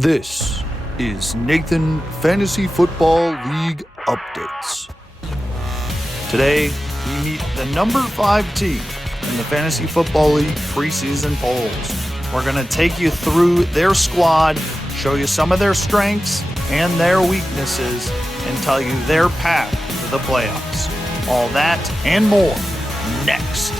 This is Nathan Fantasy Football League Updates. Today, we meet the number 5 team in the Fantasy Football League preseason polls. We're going to take you through their squad, show you some of their strengths and their weaknesses, and tell you their path to the playoffs. All that and more next.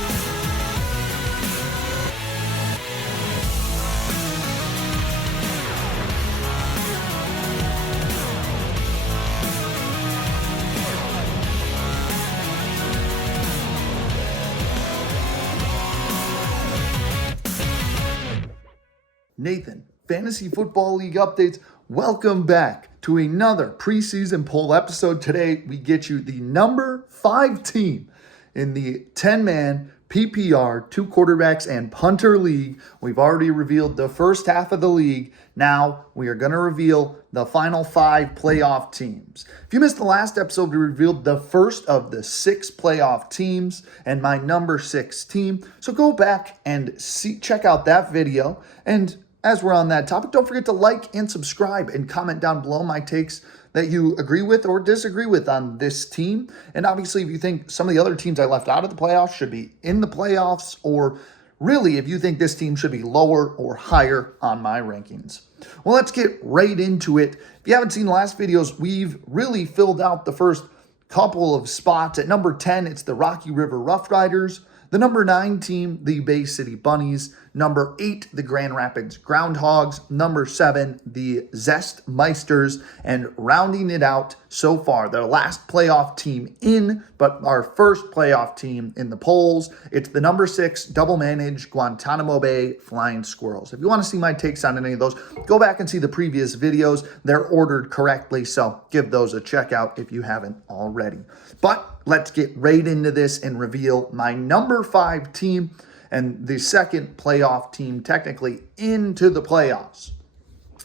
Nathan, Fantasy Football League Updates. Welcome back to another preseason poll episode. Today, we get you the number 5 team in the 10-man PPR, 2 quarterbacks and punter league. We've already revealed the first half of the league. Now, we are going to reveal the final 5 playoff teams. If you missed the last episode, we revealed the first of the 6 playoff teams and my number 6 team. So go back and check out that video. And as we're on that topic, don't forget to like and subscribe and comment down below my takes that you agree with or disagree with on this team. And obviously, if you think some of the other teams I left out of the playoffs should be in the playoffs, or really if you think this team should be lower or higher on my rankings. Well, let's get right into it. If you haven't seen the last videos, we've really filled out the first couple of spots. At number 10, it's the Rocky River Rough Riders. The number 9 team, the Bay City Bunnies. Number 8, the Grand Rapids Groundhogs. Number 7, the Zest Meisters. And rounding it out so far, their last playoff team in, but our first playoff team in the polls, it's the number 6 double-managed Guantanamo Bay Flying Squirrels. If you want to see my takes on any of those, go back and see the previous videos. They're ordered correctly, so give those a check out if you haven't already. But let's get right into this and reveal my number 5 team and the second playoff team technically into the playoffs.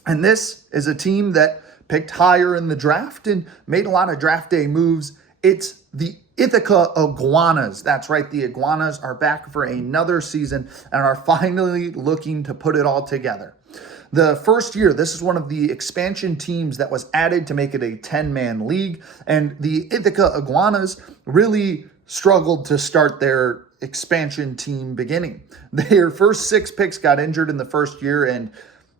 And this is a team that picked higher in the draft and made a lot of draft day moves. It's the Ithaca Iguanas. That's right, the Iguanas are back for another season and are finally looking to put it all together. The first year, this is one of the expansion teams that was added to make it a 10-man league, and the Ithaca Iguanas really struggled to start their expansion team beginning. Their first 6 picks got injured in the first year, and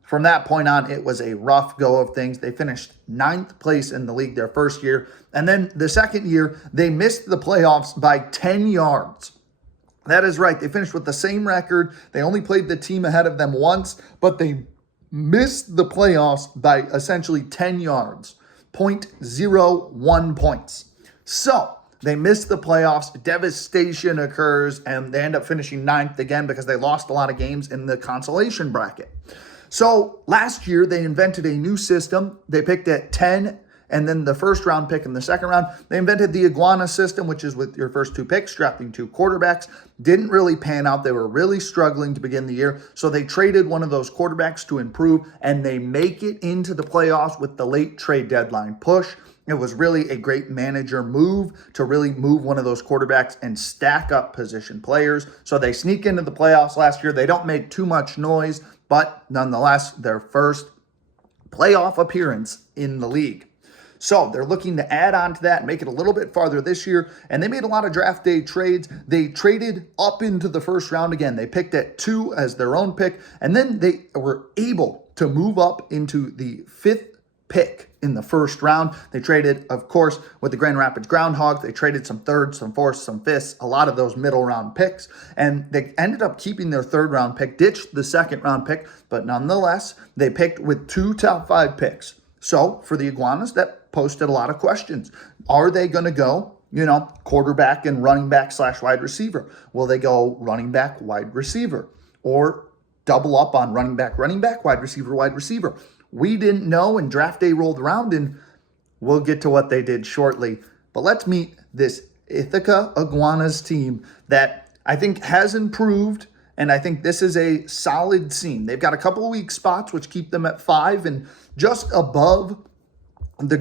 from that point on, it was a rough go of things. They finished 9th place in the league their first year, and then the second year, they missed the playoffs by 10 yards. That is right. They finished with the same record. They only played the team ahead of them once, but they missed the playoffs by essentially 10 yards, 0.01 points. So they missed the playoffs, devastation occurs, and they end up finishing 9th again because they lost a lot of games in the consolation bracket. So last year, they invented a new system. They picked at 10, and then the first round pick in the second round. They invented the Iguana system, which is with your first 2 picks, drafting 2 quarterbacks. Didn't really pan out. They were really struggling to begin the year. So they traded one of those quarterbacks to improve, and they make it into the playoffs with the late trade deadline push. It was really a great manager move to really move one of those quarterbacks and stack up position players. So they sneak into the playoffs last year. They don't make too much noise, but nonetheless, their first playoff appearance in the league. So they're looking to add on to that, make it a little bit farther this year, and they made a lot of draft day trades. They traded up into the first round again. They picked at 2 as their own pick, and then they were able to move up into the 5th pick in the first round. They traded, of course, with the Grand Rapids Groundhogs. They traded some 3rds, some 4ths, some 5ths, a lot of those middle round picks, and they ended up keeping their 3rd round pick, ditched the 2nd round pick, but nonetheless, they picked with 2 top 5 picks. So for the Iguanas, that posted a lot of questions. Are they going to go, quarterback and running back / wide receiver? Will they go running back, wide receiver? Or double up on running back, wide receiver, wide receiver? We didn't know, and draft day rolled around, and we'll get to what they did shortly. But let's meet this Ithaca Iguanas team that I think has improved, and I think this is a solid team. They've got a couple of weak spots, which keep them at 5 and just above the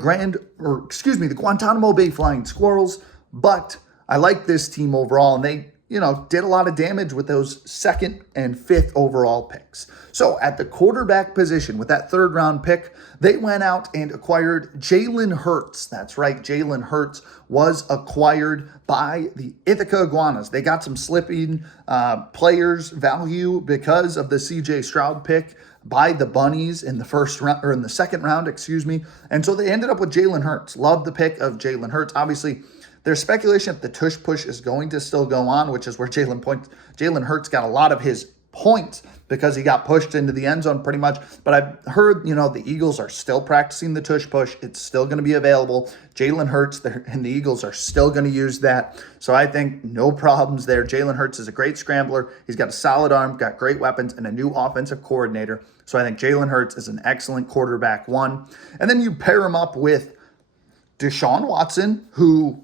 Guantanamo Bay Flying Squirrels, but I like this team overall, and they did a lot of damage with those 2nd and 5th overall picks. So at the quarterback position with that 3rd round pick, they went out and acquired Jalen Hurts. That's right, Jalen Hurts was acquired by the Ithaca Iguanas. They got some slipping players value because of the CJ Stroud pick by the Bunnies in the 2nd round, And so they ended up with Jalen Hurts. Love the pick of Jalen Hurts. Obviously, there's speculation if the tush push is going to still go on, which is where Jalen Hurts got a lot of his points because he got pushed into the end zone pretty much. But I've heard, the Eagles are still practicing the tush push. It's still going to be available. Jalen Hurts and the Eagles are still going to use that. So I think no problems there. Jalen Hurts is a great scrambler. He's got a solid arm, got great weapons, and a new offensive coordinator. So I think Jalen Hurts is an excellent quarterback 1. And then you pair him up with Deshaun Watson, who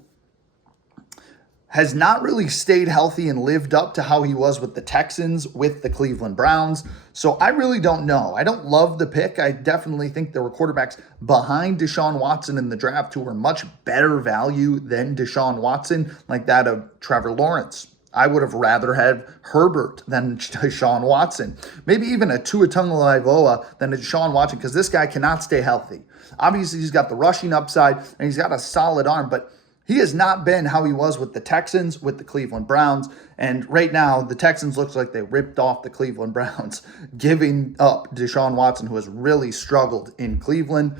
has not really stayed healthy and lived up to how he was with the Texans, with the Cleveland Browns. So I really don't know. I don't love the pick. I definitely think there were quarterbacks behind Deshaun Watson in the draft who were much better value than Deshaun Watson, like that of Trevor Lawrence. I would have rather had Herbert than Deshaun Watson. Maybe even a Tua Tagovailoa than a Deshaun Watson, because this guy cannot stay healthy. Obviously, he's got the rushing upside, and he's got a solid arm, but he has not been how he was with the Texans, with the Cleveland Browns. And right now, the Texans looks like they ripped off the Cleveland Browns, giving up Deshaun Watson, who has really struggled in Cleveland.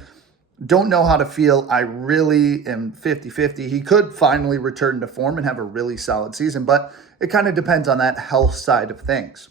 Don't know how to feel. I really am 50-50. He could finally return to form and have a really solid season, but it kind of depends on that health side of things.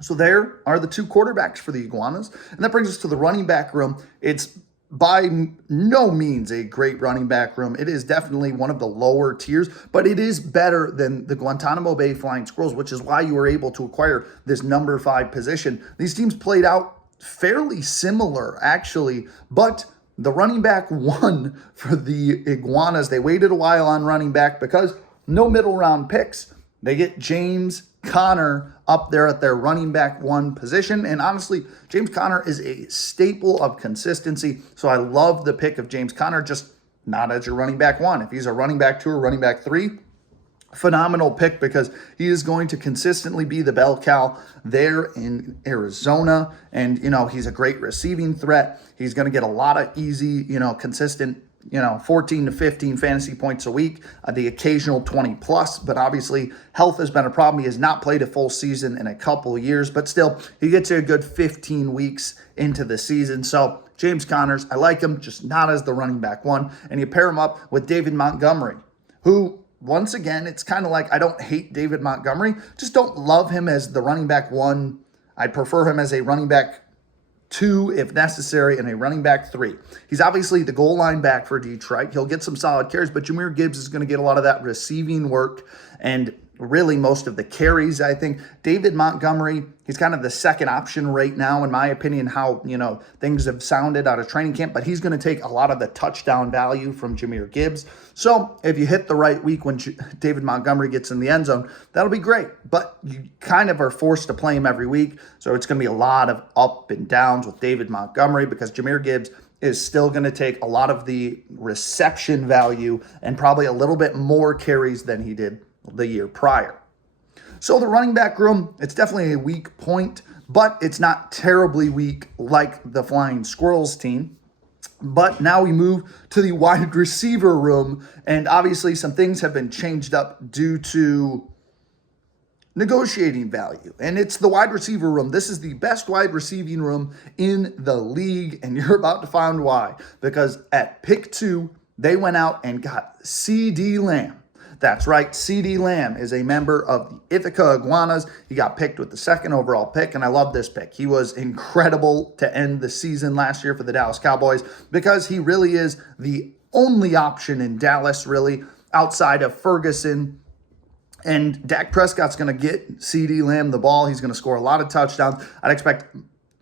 So there are the 2 quarterbacks for the Iguanas. And that brings us to the running back room. It's by no means a great running back room. It is definitely one of the lower tiers, but it is better than the Guantanamo Bay Flying Squirrels, which is why you were able to acquire this number 5 position. These teams played out fairly similar, actually, but the running back 1 for the Iguanas, they waited a while on running back because no middle round picks. They get James Conner up there at their running back 1 position. And honestly, James Conner is a staple of consistency. So I love the pick of James Conner, just not as your running back 1. If he's a running back 2 or running back 3, phenomenal pick, because he is going to consistently be the bell cow there in Arizona. And, he's a great receiving threat. He's going to get a lot of easy, consistent 14 to 15 fantasy points a week, the occasional 20 plus, but obviously health has been a problem. He has not played a full season in a couple of years, but still he gets a good 15 weeks into the season. So James Connors, I like him, just not as the running back 1. And you pair him up with David Montgomery, who, once again, it's kind of like, I don't hate David Montgomery, just don't love him as the running back 1. I prefer him as a running back 2 if necessary, and a running back 3. He's obviously the goal line back for Detroit. He'll get some solid carries, but Jahmyr Gibbs is going to get a lot of that receiving work and really most of the carries. I think David Montgomery, he's kind of the second option right now, in my opinion, how, things have sounded out of training camp, but he's going to take a lot of the touchdown value from Jahmyr Gibbs. So if you hit the right week when David Montgomery gets in the end zone, that'll be great, but you kind of are forced to play him every week. So it's going to be a lot of up and downs with David Montgomery, because Jahmyr Gibbs is still going to take a lot of the reception value and probably a little bit more carries than he did the year prior. So the running back room, it's definitely a weak point, but it's not terribly weak like the Flying Squirrels team. But now we move to the wide receiver room, and obviously some things have been changed up due to negotiating value. And it's the wide receiver room. This is the best wide receiving room in the league, and you're about to find why. Because at pick 2, they went out and got CeeDee Lamb. That's right, CeeDee Lamb is a member of the Ithaca Iguanas. He got picked with the 2nd overall pick, and I love this pick. He was incredible to end the season last year for the Dallas Cowboys, because he really is the only option in Dallas, really, outside of Ferguson. And Dak Prescott's going to get CeeDee Lamb the ball. He's going to score a lot of touchdowns. I'd expect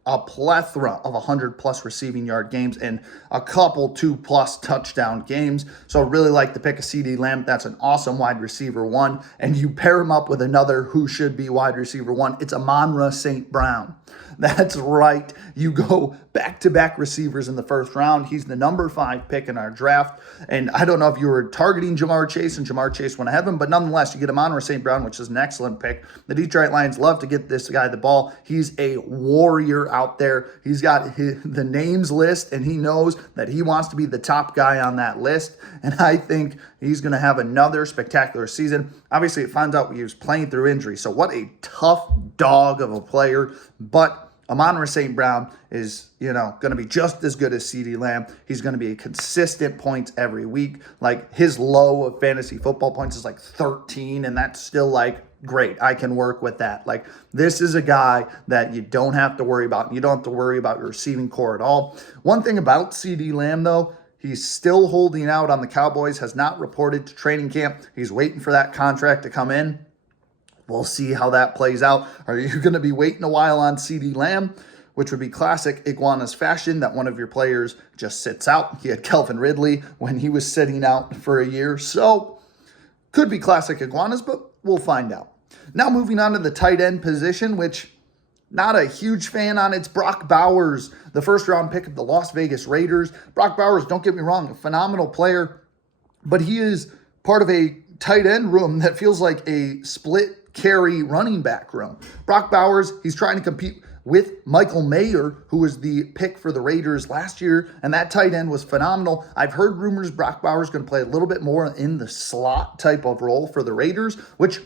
a plethora of 100-plus receiving yard games and a couple 2-plus touchdown games. So really like the pick of CeeDee Lamb. That's an awesome wide receiver 1. And you pair him up with another who should be wide receiver 1. It's Amon-Ra St. Brown. That's right. You go back-to-back receivers in the first round. He's the number 5 pick in our draft. And I don't know if you were targeting Ja'Marr Chase and Ja'Marr Chase went ahead of him, but nonetheless, you get Amon-Ra St. Brown, which is an excellent pick. The Detroit Lions love to get this guy the ball. He's a warrior out there. He's got the names list, and he knows that he wants to be the top guy on that list. And I think he's going to have another spectacular season. Obviously, it finds out he was playing through injury. So what a tough dog of a player. But Amon-Ra St. Brown is, going to be just as good as CeeDee Lamb. He's going to be a consistent points every week. Like, his low of fantasy football points is like 13, and that's still like, great, I can work with that. Like, this is a guy that you don't have to worry about. You don't have to worry about your receiving core at all. One thing about CeeDee Lamb, though, he's still holding out on the Cowboys, has not reported to training camp. He's waiting for that contract to come in. We'll see how that plays out. Are you going to be waiting a while on CeeDee Lamb, which would be classic Iguanas fashion, that one of your players just sits out? He had Calvin Ridley when he was sitting out for a year. So could be classic Iguanas, but we'll find out. Now moving on to the tight end position, which not a huge fan on. It's Brock Bowers, the first-round pick of the Las Vegas Raiders. Brock Bowers, don't get me wrong, a phenomenal player, but he is part of a tight end room that feels like a split carry running back room. Brock Bowers, he's trying to compete with Michael Mayer, who was the pick for the Raiders last year, and that tight end was phenomenal. I've heard rumors Brock Bowers is going to play a little bit more in the slot type of role for the Raiders, which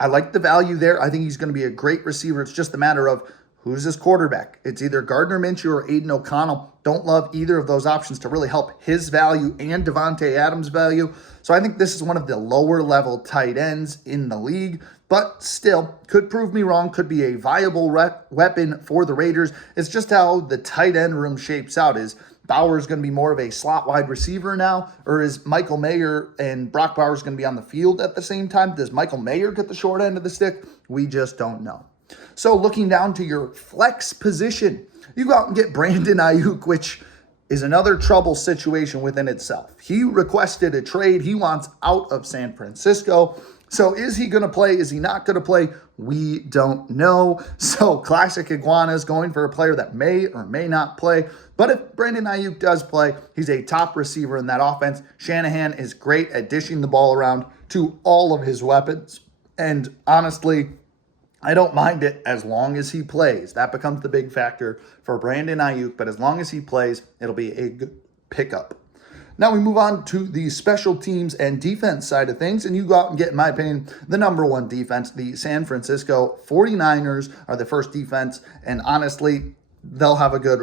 I like the value there. I think he's going to be a great receiver. It's just a matter of who's his quarterback. It's either Gardner Minshew or Aiden O'Connell. Don't love either of those options to really help his value and Davante Adams' value. So I think this is one of the lower level tight ends in the league, but still could prove me wrong, could be a viable weapon for the Raiders. It's just how the tight end room shapes out. Is Bowers going to be more of a slot wide receiver now, or is Michael Mayer and Brock Bowers going to be on the field at the same time? Does Michael Mayer get the short end of the stick? We just don't know. So looking down to your flex position, you go out and get Brandon Ayuk, which is another trouble situation within itself. He requested a trade. He wants out of San Francisco. So is he going to play? Is he not going to play? We don't know. So classic Iguanas going for a player that may or may not play. But if Brandon Ayuk does play, he's a top receiver in that offense. Shanahan is great at dishing the ball around to all of his weapons. And honestly, I don't mind it as long as he plays. That becomes the big factor for Brandon Ayuk. But as long as he plays, it'll be a good pickup. Now we move on to the special teams and defense side of things, and you go out and get, in my opinion, the number one defense. The San Francisco 49ers are the first defense, and honestly, they'll have a good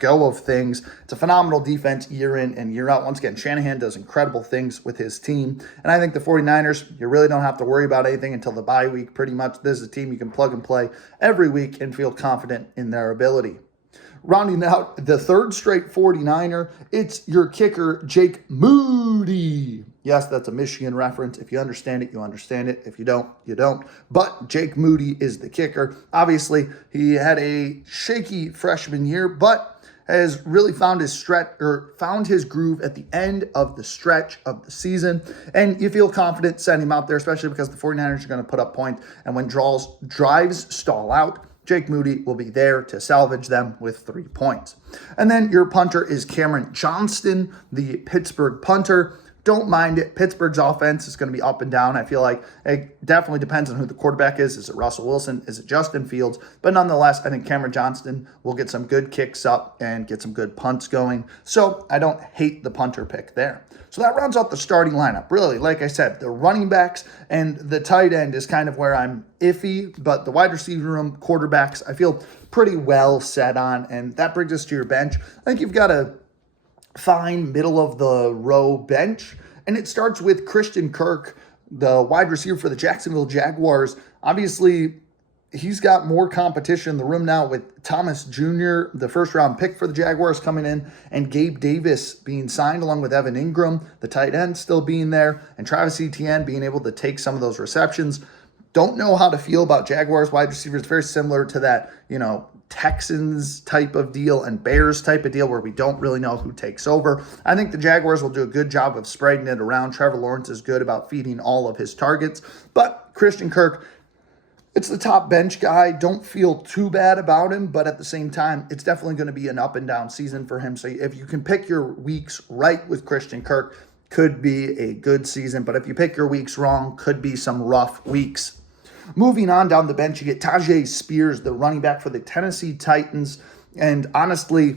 go of things. It's a phenomenal defense year in and year out. Once again, Shanahan does incredible things with his team, and I think the 49ers, you really don't have to worry about anything until the bye week. Pretty much, this is a team you can plug and play every week and feel confident in their ability. Rounding out the third straight 49er, it's your kicker, Jake Moody. Yes, that's a Michigan reference. If you understand it, you understand it. If you don't, you don't. But Jake Moody is the kicker. Obviously, he had a shaky freshman year, but has really found his groove at the end of the stretch of the season. And you feel confident setting him out there, especially because the 49ers are going to put up points. And when drives stall out, Jake Moody will be there to salvage them with 3 points. And then your punter is Cameron Johnston, the Pittsburgh punter. Don't mind it. Pittsburgh's offense is going to be up and down. I feel like it definitely depends on who the quarterback is. Is it Russell Wilson? Is it Justin Fields? But nonetheless, I think Cameron Johnston will get some good kicks up and get some good punts going. So I don't hate the punter pick there. So that rounds out the starting lineup. Really, like I said, the running backs and the tight end is kind of where I'm iffy, but the wide receiver room, quarterbacks, I feel pretty well set on. And that brings us to your bench. I think you've got a fine middle of the row bench, and it starts with Christian Kirk, the wide receiver for the Jacksonville Jaguars. Obviously, he's got more competition in the room now with Thomas Jr., the first-round pick for the Jaguars, coming in, and Gabe Davis being signed along with Evan Ingram, the tight end still being there, and Travis Etienne being able to take some of those receptions. Don't know how to feel about Jaguars wide receivers. Very similar to that, Texans type of deal and Bears type of deal where we don't really know who takes over. I think the Jaguars will do a good job of spreading it around. Trevor Lawrence is good about feeding all of his targets, but Christian Kirk, It's the top bench guy. Don't feel too bad about him, but at the same time, it's definitely going to be an up and down season for him. So if you can pick your weeks right with Christian Kirk, could be a good season. But if you pick your weeks wrong, could be some rough weeks. Moving on down the bench, you get Tyjae Spears, the running back for the Tennessee Titans. And honestly,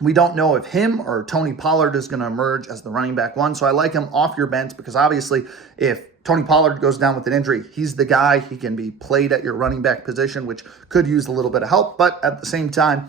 we don't know if him or Tony Pollard is going to emerge as the running back one. So I like him off your bench because obviously if Tony Pollard goes down with an injury, he's the guy. He can be played at your running back position, which could use a little bit of help. But at the same time,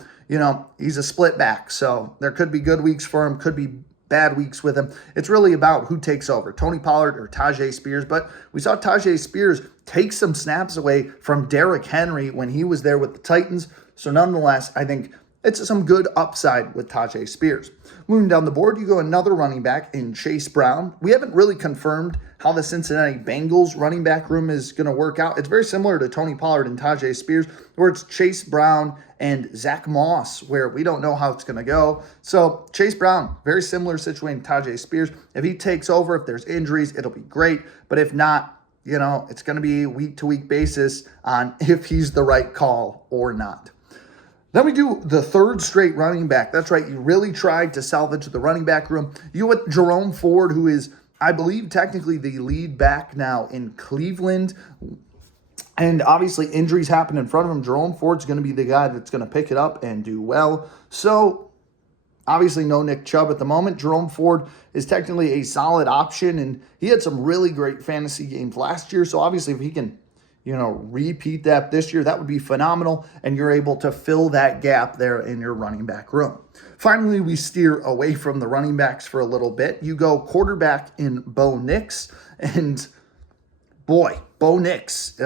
he's a split back. So there could be good weeks for him, could be bad weeks with him. It's really about who takes over, Tony Pollard or Tyjae Spears. But we saw Tyjae Spears take some snaps away from Derrick Henry when he was there with the Titans. So nonetheless, I think it's some good upside with Tyjae Spears. Moving down the board, you go another running back in Chase Brown. We haven't really confirmed how the Cincinnati Bengals running back room is going to work out. It's very similar to Tony Pollard and Tyjae Spears, where it's Chase Brown and Zach Moss, where we don't know how it's going to go. So Chase Brown, very similar situation to Tyjae Spears. If he takes over, if there's injuries, it'll be great. But if not, it's going to be week-to-week basis on if he's the right call or not. Then we do the third straight running back. That's right. You really tried to salvage the running back room. You with Jerome Ford, who is, I believe, technically the lead back now in Cleveland. And obviously injuries happen in front of him. Jerome Ford's going to be the guy that's going to pick it up and do well. So obviously no Nick Chubb at the moment. Jerome Ford is technically a solid option, and he had some really great fantasy games last year. So obviously if he can repeat that this year, that would be phenomenal, and you're able to fill that gap there in your running back room. Finally, we steer away from the running backs for a little bit. You go quarterback in Bo Nix, and boy, Bo Nix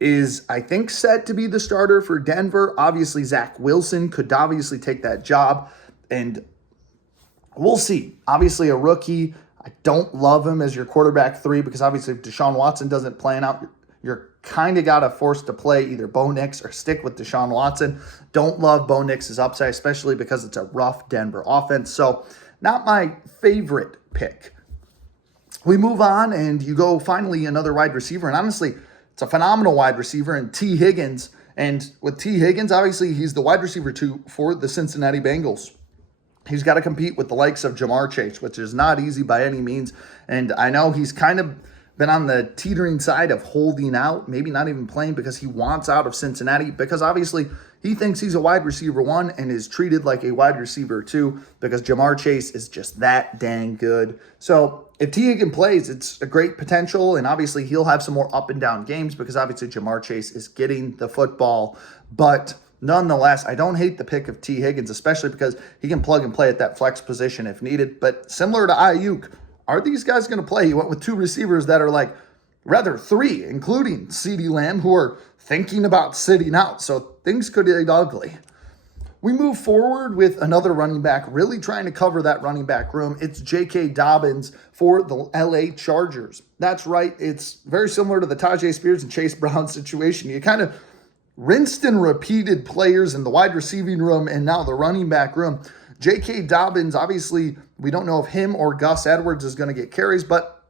is, I think, set to be the starter for Denver. Obviously, Zach Wilson could obviously take that job, and we'll see. Obviously, a rookie. I don't love him as your quarterback 3 because obviously if Deshaun Watson doesn't plan out, you're kind of got to force to play either Bo Nix or stick with Deshaun Watson. Don't love Bo Nix's upside, especially because it's a rough Denver offense. So not my favorite pick. We move on, and you go finally another wide receiver. And honestly, it's a phenomenal wide receiver in T. Higgins. And with T. Higgins, obviously, he's the wide receiver 2 for the Cincinnati Bengals. He's got to compete with the likes of Jamar Chase, which is not easy by any means. And I know he's kind of been on the teetering side of holding out, maybe not even playing because he wants out of Cincinnati, because obviously he thinks he's a wide receiver 1 and is treated like a wide receiver 2 because Jamar Chase is just that dang good. So if T. Higgins plays, it's a great potential, and obviously he'll have some more up and down games because obviously Jamar Chase is getting the football. But nonetheless, I don't hate the pick of T. Higgins, especially because he can plug and play at that flex position if needed. But similar to Ayuk, are these guys going to play? He went with 2 receivers that are rather 3, including CeeDee Lamb, who are thinking about sitting out. So things could get ugly. We move forward with another running back, really trying to cover that running back room. It's J.K. Dobbins for the L.A. Chargers. That's right. It's very similar to the Tyjae Spears and Chase Brown situation. You kind of rinsed and repeated players in the wide receiving room and now the running back room. J.K. Dobbins, obviously, we don't know if him or Gus Edwards is going to get carries, but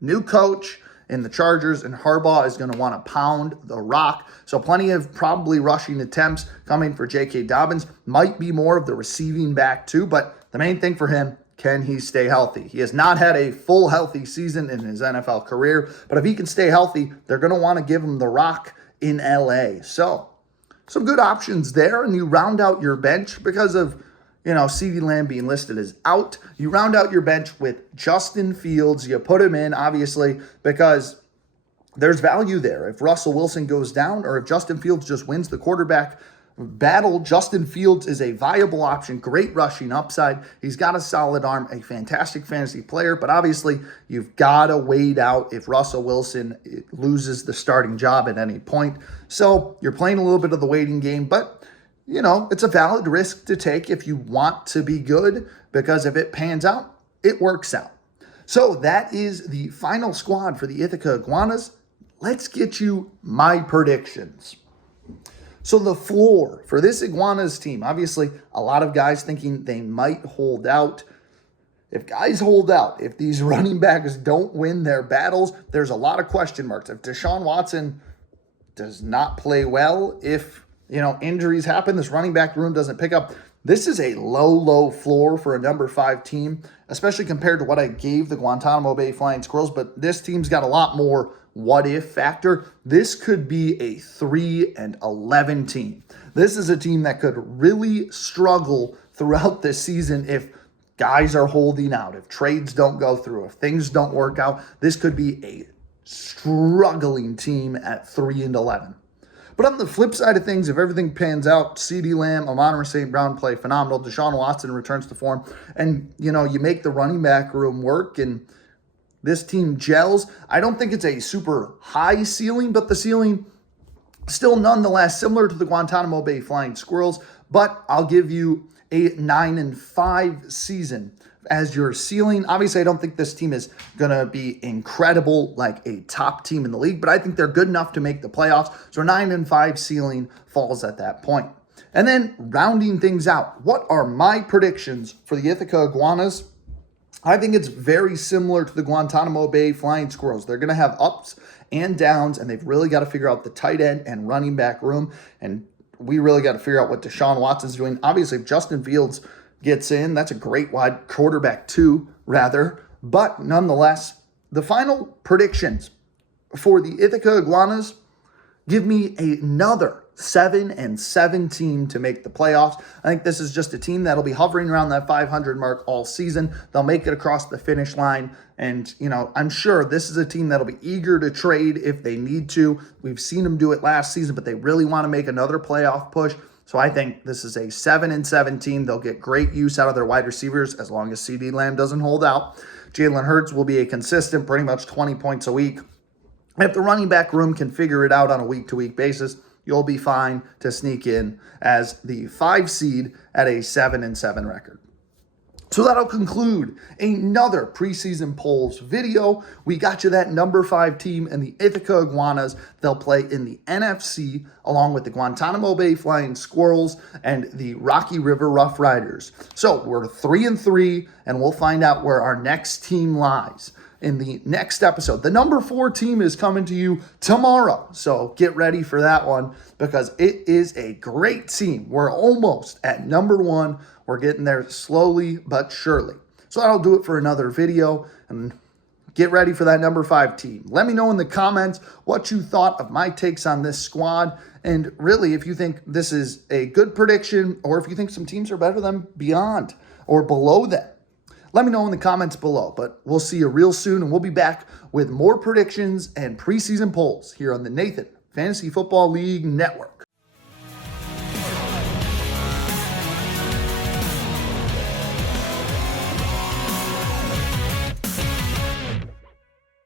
new coach in the Chargers, and Harbaugh is going to want to pound the rock. So plenty of probably rushing attempts coming for J.K. Dobbins. Might be more of the receiving back too, but the main thing for him, can he stay healthy? He has not had a full healthy season in his NFL career, but if he can stay healthy, they're going to want to give him the rock in L.A. So some good options there, and you round out your bench because of CeeDee Lamb being listed as out. You round out your bench with Justin Fields. You put him in, obviously, because there's value there. If Russell Wilson goes down or if Justin Fields just wins the quarterback battle, Justin Fields is a viable option, great rushing upside. He's got a solid arm, a fantastic fantasy player, but obviously you've got to wait out if Russell Wilson loses the starting job at any point. So you're playing a little bit of the waiting game, but it's a valid risk to take if you want to be good, because if it pans out, it works out. So that is the final squad for the Ithaca Iguanas. Let's get you my predictions. So the floor for this Iguanas team, obviously a lot of guys thinking they might hold out. If guys hold out, if these running backs don't win their battles, there's a lot of question marks. If Deshaun Watson does not play well if, injuries happen, this running back room doesn't pick up. This is a low floor for a number 5 team, especially compared to what I gave the Guantanamo Bay Flying Squirrels, but this team's got a lot more what if factor. This could be a 3-11 team. This is a team that could really struggle throughout this season if guys are holding out, if trades don't go through, if things don't work out. This could be a struggling team at 3-11. But on the flip side of things, if everything pans out, CeeDee Lamb, Amon-Ra St. Brown play phenomenal, Deshaun Watson returns to form, and, you make the running back room work and this team gels. I don't think it's a super high ceiling, but the ceiling still nonetheless similar to the Guantanamo Bay Flying Squirrels, but I'll give you a 9-5 season as your ceiling. Obviously, I don't think this team is going to be incredible like a top team in the league, but I think they're good enough to make the playoffs. So 9-5 ceiling falls at that point. And then rounding things out, what are my predictions for the Ithaca Iguanas? I think it's very similar to the Guantanamo Bay Flying Squirrels. They're going to have ups and downs, and they've really got to figure out the tight end and running back room. And we really got to figure out what Deshaun Watson's doing. Obviously, if Justin Fields gets in, that's a great wide quarterback too, rather. But nonetheless, the final predictions for the Ithaca Iguanas give me another 7-7 team to make the playoffs. I think this is just a team that'll be hovering around that 500 mark all season. They'll make it across the finish line. And, I'm sure this is a team that'll be eager to trade if they need to. We've seen them do it last season, but they really want to make another playoff push. So I think this is a 7-7 team. They'll get great use out of their wide receivers as long as CeeDee Lamb doesn't hold out. Jalen Hurts will be a consistent, pretty much 20 points a week. If the running back room can figure it out on a week-to-week basis, you'll be fine to sneak in as the 5 seed at a 7-7 record. So that'll conclude another preseason polls video. We got you that number 5 team and the Ithaca Iguanas. They'll play in the NFC along with the Guantanamo Bay Flying Squirrels and the Rocky River Rough Riders. So we're 3-3, and we'll find out where our next team lies in the next episode. The number 4 team is coming to you tomorrow, so get ready for that one because it is a great team. We're almost at number 1. We're getting there slowly but surely. So that'll do it for another video, and get ready for that number 5 team. Let me know in the comments what you thought of my takes on this squad, and really if you think this is a good prediction or if you think some teams are better than beyond or below them. Let me know in the comments below, but we'll see you real soon, and we'll be back with more predictions and preseason polls here on the Nathan Fantasy Football League Network.